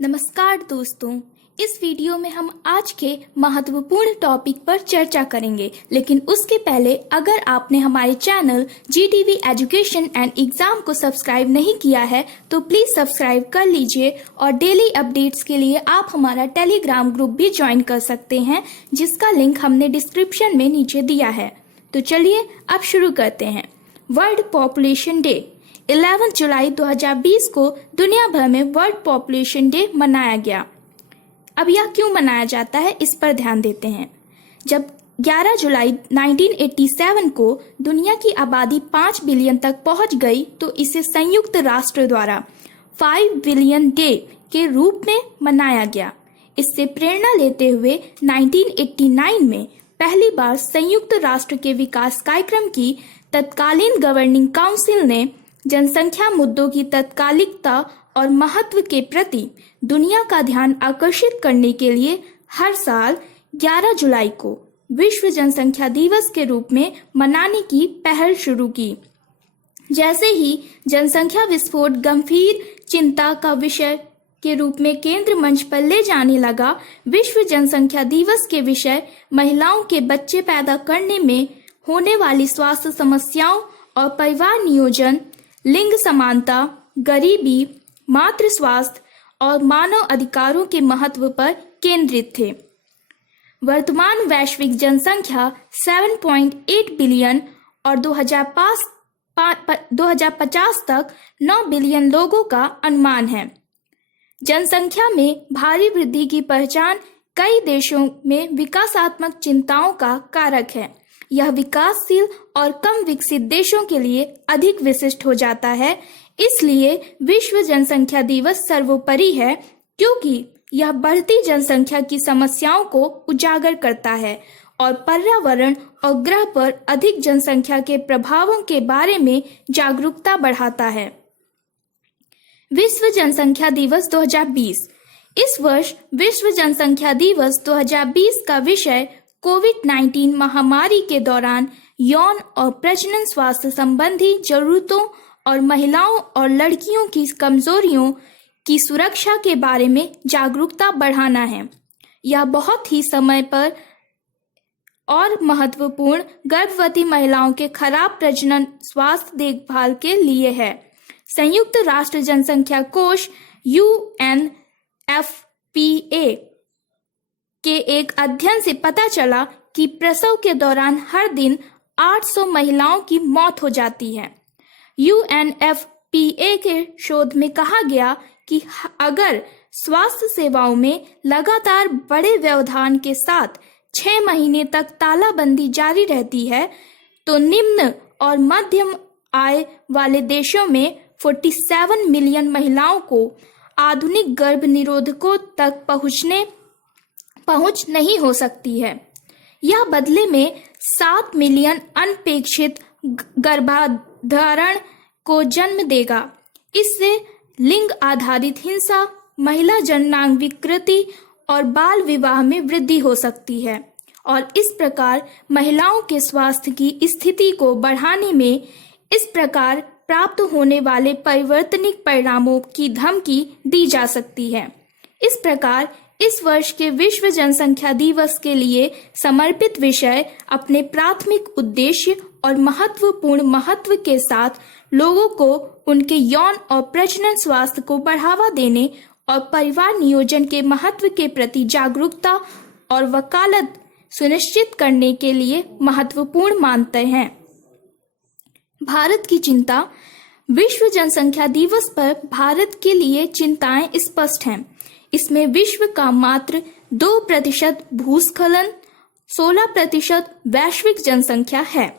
नमस्कार दोस्तों, इस वीडियो में हम आज के महत्वपूर्ण टॉपिक पर चर्चा करेंगे। लेकिन उसके पहले अगर आपने हमारे channel GTV education and exam को सब्सक्राइब नहीं किया है तो प्लीज सब्सक्राइब कर लीजिए और डेली अपडेट्स के लिए आप हमारा टेलीग्राम ग्रुप भी ज्वाइन कर सकते हैं, जिसका लिंक हमने डिस्क्रिप्शन में नीचे दिया है। तो चलिए अब शुरू करते हैं। वर्ल्ड पॉपुलेशन डे 11 जुलाई 2020 को दुनिया भर में वर्ल्ड पॉपुलेशन डे मनाया गया। अब यह क्यों मनाया जाता है, इस पर ध्यान देते हैं। जब 11 जुलाई 1987 को दुनिया की आबादी 5 बिलियन तक पहुंच गई तो इसे संयुक्त राष्ट्र द्वारा 5 बिलियन डे के रूप में मनाया गया। इससे प्रेरणा लेते हुए 1989 में पहली बार संयुक्त राष्ट्र के विकास कार्यक्रम की तत्कालीन गवर्निंग काउंसिल ने जनसंख्या मुद्दों की तत्कालिकता और महत्व के प्रति दुनिया का ध्यान आकर्षित करने के लिए हर साल 11 जुलाई को विश्व जनसंख्या दिवस के रूप में मनाने की पहल शुरू की। जैसे ही जनसंख्या विस्फोट गंभीर चिंता का विषय के रूप में केंद्र मंच पर ले जाने लगा, विश्व जनसंख्या दिवस के विषय महिलाओं के बच्चे पैदा करने में होने वाली स्वास्थ्य समस्याओं और परिवार नियोजन, लिंग समानता, गरीबी, मातृ स्वास्थ्य और मानव अधिकारों के महत्व पर केंद्रित थे। वर्तमान वैश्विक जनसंख्या 7.8 बिलियन और 2050 तक 9 बिलियन लोगों का अनुमान है। जनसंख्या में भारी वृद्धि की पहचान कई देशों में विकासात्मक चिंताओं का कारक है। यह विकासशील और कम विकसित देशों के लिए अधिक विशिष्ट हो जाता है। इसलिए विश्व जनसंख्या दिवस सर्वोपरि है, क्योंकि यह बढ़ती जनसंख्या की समस्याओं को उजागर करता है और पर्यावरण और ग्रह पर अधिक जनसंख्या के प्रभावों के बारे में जागरूकता बढ़ाता है। विश्व जनसंख्या दिवस 2020। इस वर्ष विश्व जनसंख्या दिवस 2020 का विषय कोविड-19 महामारी के दौरान यौन और प्रजनन स्वास्थ्य संबंधी जरूरतों और महिलाओं और लड़कियों की कमजोरियों की सुरक्षा के बारे में जागरूकता बढ़ाना है। यह बहुत ही समय पर और महत्वपूर्ण गर्भवती महिलाओं के खराब प्रजनन स्वास्थ्य देखभाल के लिए है। संयुक्त राष्ट्र जनसंख्या कोष UNFPA के एक अध्ययन से पता चला कि प्रसव के दौरान हर दिन 800 महिलाओं की मौत हो जाती है। UNFPA के शोध में कहा गया कि अगर स्वास्थ्य सेवाओं में लगातार बड़े व्यवधान के साथ 6 महीने तक तालाबंदी जारी रहती है तो निम्न और मध्यम आय वाले देशों में 47 मिलियन महिलाओं को आधुनिक गर्भ निरोधकों तक पहुंच नहीं हो सकती है। यह बदले में 7 मिलियन अनपेक्षित गर्भाधारण को जन्म देगा। इससे लिंग आधारित हिंसा, महिला जननांग विकृति और बाल विवाह में वृद्धि हो सकती है और इस प्रकार महिलाओं के स्वास्थ्य की स्थिति को बढ़ाने में इस प्रकार प्राप्त होने वाले परिवर्तनिक परिणामों की धमकी दी जा सकती है। इस प्रकार इस वर्ष के विश्व जनसंख्या दिवस के लिए समर्पित विषय अपने प्राथमिक उद्देश्य और महत्वपूर्ण महत्व के साथ लोगों को उनके यौन और प्रजनन स्वास्थ्य को बढ़ावा देने और परिवार नियोजन के महत्व के प्रति जागरूकता और वकालत सुनिश्चित करने के लिए महत्वपूर्ण मानते हैं। भारत की चिंता। विश्व जनसंख्या दिवस पर भारत के लिए चिंताएं स्पष्ट हैं। इसमें विश्व का मात्र 2% भूस्खलन, 16% वैश्विक जनसंख्या है।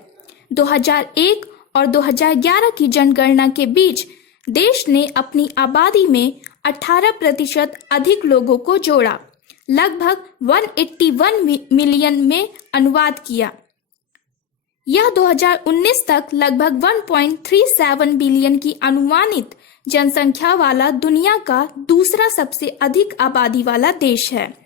2001 और 2011 की जनगणना के बीच देश ने अपनी आबादी में 18% अधिक लोगों को जोड़ा, लगभग 181 मिलियन में अनुवाद किया। यह 2019 तक लगभग 1.37 बिलियन की अनुमानित जनसंख्या वाला दुनिया का दूसरा सबसे अधिक आबादी वाला देश है।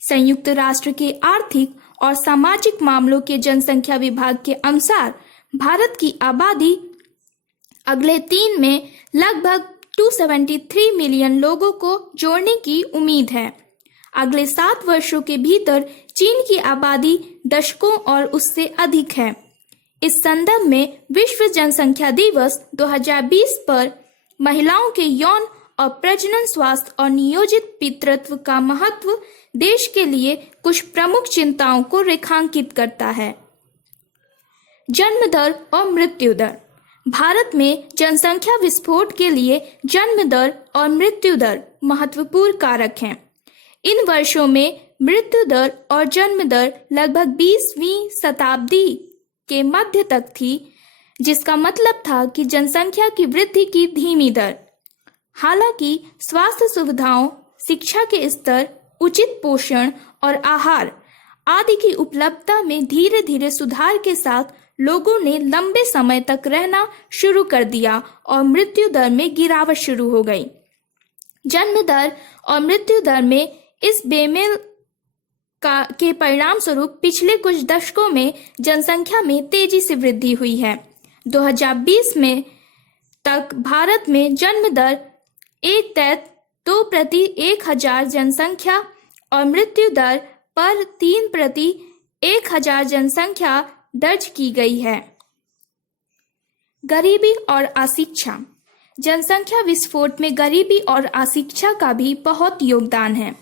संयुक्त राष्ट्र के आर्थिक और सामाजिक मामलों के जनसंख्या विभाग के अनुसार भारत की आबादी अगले 3 में लगभग 273 मिलियन लोगों को जोड़ने की उम्मीद है। अगले 7 वर्षों के भीतर चीन की आबादी दशकों और उससे अधिक है। इस संदर्भ में विश्व जनसंख्या दिवस 2020 पर महिलाओं के यौन और प्रजनन स्वास्थ्य और नियोजित पितृत्व का महत्व देश के लिए कुछ प्रमुख चिंताओं को रेखांकित करता है। जन्म दर और मृत्यु दर। भारत में जनसंख्या विस्फोट के लिए जन्म दर और मृत्यु दर महत्वपूर्ण कारक हैं। इन वर्षों में मृत्यु दर और जन्म दर लगभग 20वीं शताब्दी के मध्य तक थी, जिसका मतलब था कि जनसंख्या की वृद्धि की धीमी दर। हालांकि स्वास्थ्य सुविधाओं, शिक्षा के स्तर, उचित पोषण और आहार आदि की उपलब्धता में धीरे धीरे सुधार के साथ लोगों ने लंबे समय तक रहना शुरू कर दिया और मृत्यु दर में गिरावट शुरू हो गई। जन्म दर और मृत्यु दर में इस बेमेल के परिणाम स्वरूप पिछले कुछ दशकों में जनसंख्या में तेजी से वृद्धि हुई है। 2020 में तक भारत में जन्म दर 1.2 प्रति 1000 जनसंख्या और मृत्यु दर पर 3 प्रति 1000 जनसंख्या दर्ज की गई है। गरीबी और अशिक्षा। जनसंख्या विस्फोट में गरीबी और अशिक्षा का भी बहुत योगदान है।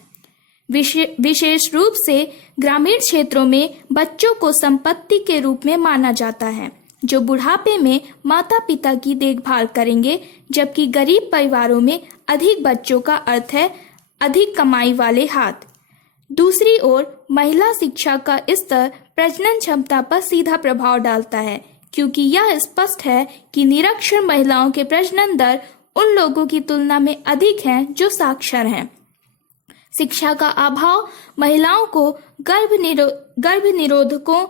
विशेष रूप से ग्रामीण क्षेत्रों में बच्चों को संपत्ति के रूप में माना जाता है, जो बुढ़ापे में माता पिता की देखभाल करेंगे, जबकि गरीब परिवारों में अधिक बच्चों का अर्थ है अधिक कमाई वाले हाथ। दूसरी ओर महिला शिक्षा का स्तर प्रजनन क्षमता पर सीधा प्रभाव डालता है, क्योंकि यह स्पष्ट है कि निरक्षर महिलाओं के प्रजनन दर उन लोगों की तुलना में अधिक है जो साक्षर हैं। शिक्षा का अभाव महिलाओं को गर्भ निरोधकों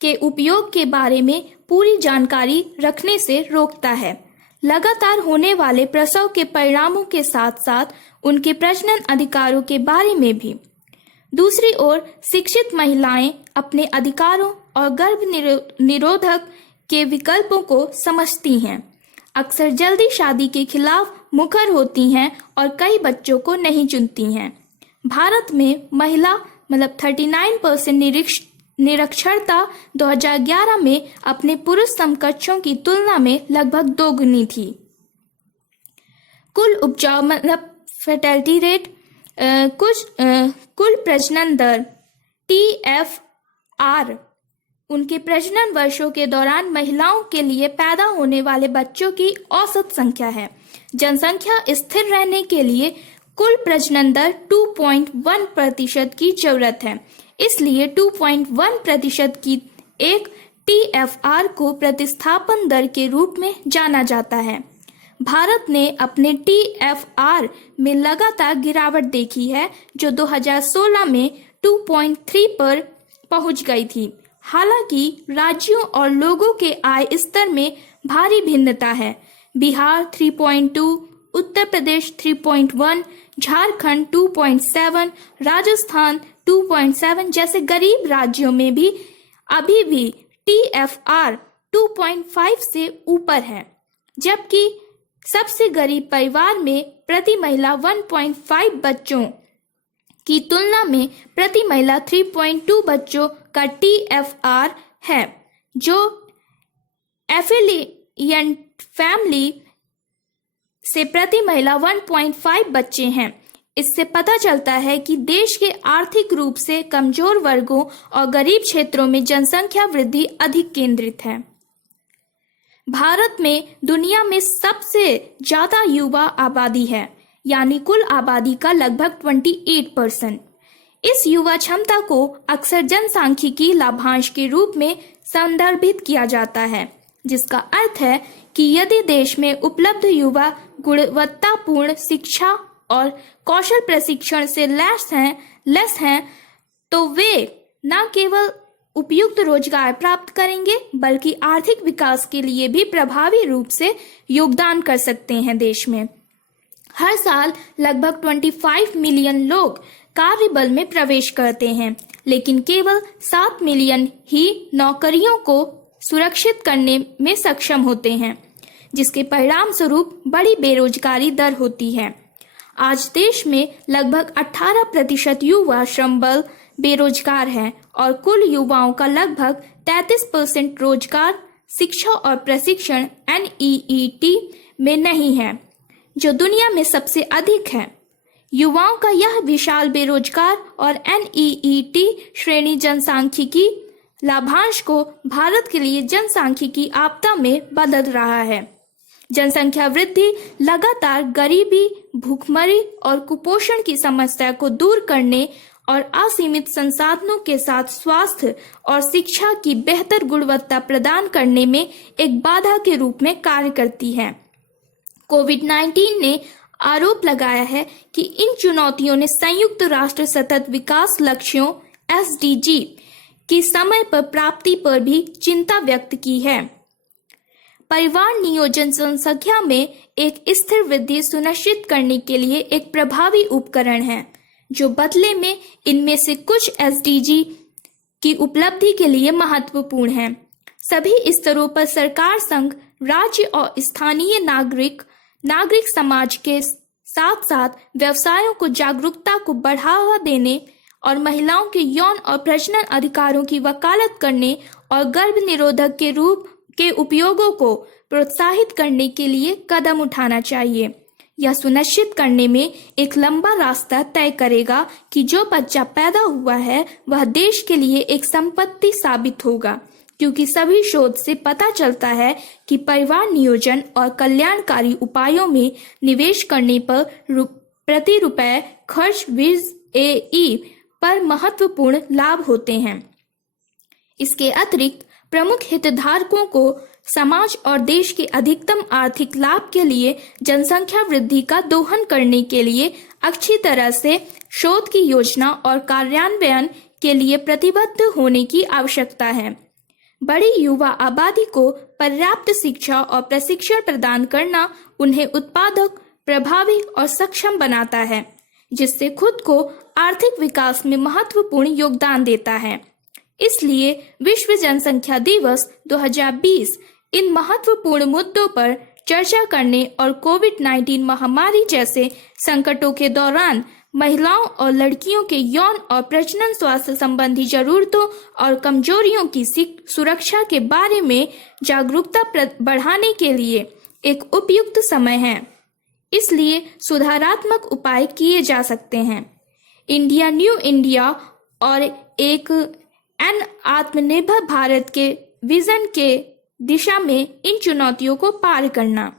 के उपयोग के बारे में पूरी जानकारी रखने से रोकता है। लगातार होने वाले प्रसव के परिणामों के साथ साथ उनके प्रजनन अधिकारों के बारे में भी। दूसरी ओर शिक्षित महिलाएं अपने अधिकारों और गर्भ निरोधक के विकल्पों को समझती हैं, अक्सर जल्दी शादी के खिलाफ मुखर होती हैं और कई बच्चों को नहीं चुनती हैं। भारत में महिला 39% निरक्षरता 2011 में अपने पुरुष समकक्षों की तुलना में लगभग दोगुनी थी। कुल उपजाऊ फर्टिलिटी रेट, कुल प्रजनन दर TFR उनके प्रजनन वर्षों के दौरान महिलाओं के लिए पैदा होने वाले बच्चों की औसत संख्या है। जनसंख्या स्थिर रहने के लिए कुल प्रजनन दर 2.1% की जरूरत है, इसलिए 2.1% की एक TFR को प्रतिस्थापन दर के रूप में जाना जाता है। भारत ने अपने TFR में लगातार गिरावट देखी है, जो 2016 में 2.3 पर पहुंच गई थी। हालांकि राज्यों और लोगों के आय स्तर में भारी भिन्नता है। बिहार 3.2, उत्तर प्रदेश 3.1, झारखंड 2.7, राजस्थान 2.7 जैसे गरीब राज्यों में भी अभी भी TFR 2.5 से ऊपर है, जबकि सबसे गरीब परिवार में प्रति महिला 1.5 बच्चों की तुलना में प्रति महिला 3.2 बच्चों का TFR है। जो एफिलिएंट फैमिली से प्रति महिला 1.5 बच्चे हैं। इससे पता चलता है कि देश के आर्थिक रूप से कमजोर वर्गों और गरीब क्षेत्रों में जनसंख्या वृद्धि अधिक केंद्रित है। भारत में दुनिया में सबसे ज्यादा युवा आबादी है, यानी कुल आबादी का लगभग 28%। इस युवा क्षमता को अक्सर जनसांख्यिकी लाभांश के रूप में संदर्भित किया जाता है, जिसका अर्थ है कि यदि देश में उपलब्ध युवा गुणवत्तापूर्ण शिक्षा और कौशल प्रशिक्षण से लैस हैं, तो वे न केवल उपयुक्त रोजगार प्राप्त करेंगे, बल्कि आर्थिक विकास के लिए भी प्रभावी रूप से योगदान कर सकते हैं। देश में हर साल लगभग 25 मिलियन लोग कार्यबल में प्रवेश करते हैं, लेकिन केवल 7 मिलियन ही नौकरियों को सुरक्षित करने में सक्षम होते हैं। जिसके परिणाम स्वरूप बड़ी बेरोजगारी दर होती है। आज देश में लगभग 18% युवा श्रम बल बेरोजगार है और कुल युवाओं का लगभग 33% रोजगार शिक्षा और प्रशिक्षण NEET में नहीं है, जो दुनिया में सबसे अधिक है। युवाओं का यह विशाल बेरोजगार और NEET श्रेणी जनसांख्यिकी लाभांश को भारत के लिए जनसांख्यिकी आपदा में बदल रहा है। जनसंख्या वृद्धि लगातार गरीबी, भूखमरी और कुपोषण की समस्या को दूर करने और असीमित संसाधनों के साथ स्वास्थ्य और शिक्षा की बेहतर गुणवत्ता प्रदान करने में एक बाधा के रूप में कार्य करती है। कोविड-19 ने आरोप लगाया है कि इन चुनौतियों ने संयुक्त राष्ट्र सतत विकास लक्ष्यों SDG की समय पर प्राप्ति पर भी चिंता व्यक्त की है। परिवार नियोजन जनसंख्या में एक स्थिर वृद्धि सुनिश्चित करने के लिए एक प्रभावी उपकरण है, जो बदले में इनमें से कुछ SDG की उपलब्धि के लिए महत्वपूर्ण है। सभी स्तरों पर सरकार, संघ, राज्य और स्थानीय नागरिक समाज के साथ साथ व्यवसायों को जागरूकता को बढ़ावा देने और महिलाओं के यौन और प्रजनन अधिकारों की वकालत करने और गर्भ निरोधक के रूप के उपयोगों को प्रोत्साहित करने के लिए कदम उठाना चाहिए। यह सुनिश्चित करने में एक लंबा रास्ता तय करेगा कि जो बच्चा पैदा हुआ है वह देश के लिए एक संपत्ति साबित होगा, क्योंकि सभी शोध से पता चलता है कि परिवार नियोजन और कल्याणकारी उपायों में निवेश करने पर प्रति रुपए खर्च WIZ-AE पर महत्वपूर्ण लाभ होते हैं। इसके अतिरिक्त प्रमुख हितधारकों को समाज और देश के अधिकतम आर्थिक लाभ के लिए जनसंख्या वृद्धि का दोहन करने के लिए अच्छी तरह से शोध की योजना और कार्यान्वयन के लिए प्रतिबद्ध होने की आवश्यकता है। बड़ी युवा आबादी को पर्याप्त शिक्षा और प्रशिक्षण प्रदान करना उन्हें उत्पादक, प्रभावी और सक्षम बनाता है, जिससे खुद को आर्थिक विकास में महत्वपूर्ण योगदान देता है। इसलिए विश्व जनसंख्या दिवस 2020 इन महत्वपूर्ण मुद्दों पर चर्चा करने और कोविड-19 महामारी जैसे संकटों के दौरान महिलाओं और लड़कियों के यौन और प्रजनन स्वास्थ्य संबंधी जरूरतों और कमजोरियों की सुरक्षा के बारे में जागरूकता बढ़ाने के लिए एक उपयुक्त समय है। इसलिए सुधारात्मक उपाय किए जा सकते हैं। इंडिया न्यू इंडिया और एक आत्मनिर्भर भारत के विजन के दिशा में इन चुनौतियों को पार करना।